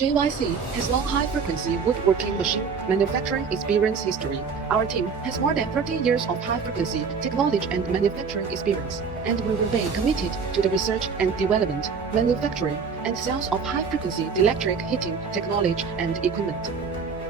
JYC has long high-frequency woodworking machine manufacturing experience history. Our team has more than 30 years of high-frequency technology and manufacturing experience, and we remain committed to the research and development, manufacturing, and sales of high-frequency electric heating technology and equipment.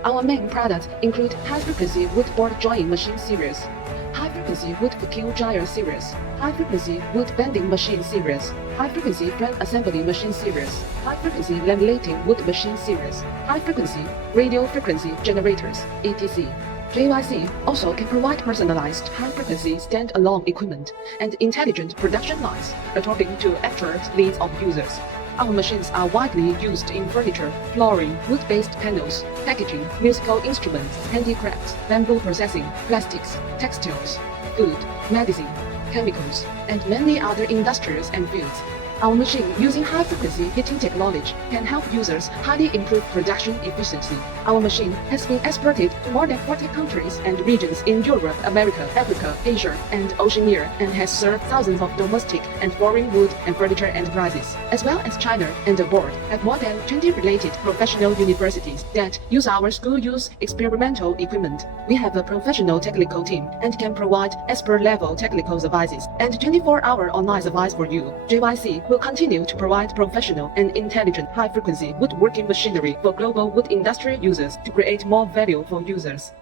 Our main products include high-frequency wood board joining machine series, high-frequency wood vacuum dryer series, high-frequency wood bending machine series, high-frequency frame assembly machine series, high-frequency laminating wood machine series, high-frequency radio frequency generators, etc. JYC also can provide personalized high-frequency stand-alone equipment and intelligent production lines according to accurate needs of users. Our machines are widely used in furniture, flooring, wood-based panels, packaging, musical instruments, handicrafts, bamboo processing, plastics, textiles, food, medicine, chemicals, and many other industries and fields. Our machine using high-frequency heating technology can help users highly improve production efficiency. Our machine has been exported to more than 40 countries and regions in Europe, America, Africa, Asia, and Oceania, and has served thousands of domestic and foreign wood and furniture enterprises, as well as China and abroad, at more than 20 related professional universities that use our school-use experimental equipment. We have a professional technical team and can provide expert-level technical advices and 24-hour online advice for you. JYC will continue to provide professional and intelligent high-frequency woodworking machinery for global wood industry users to create more value for users.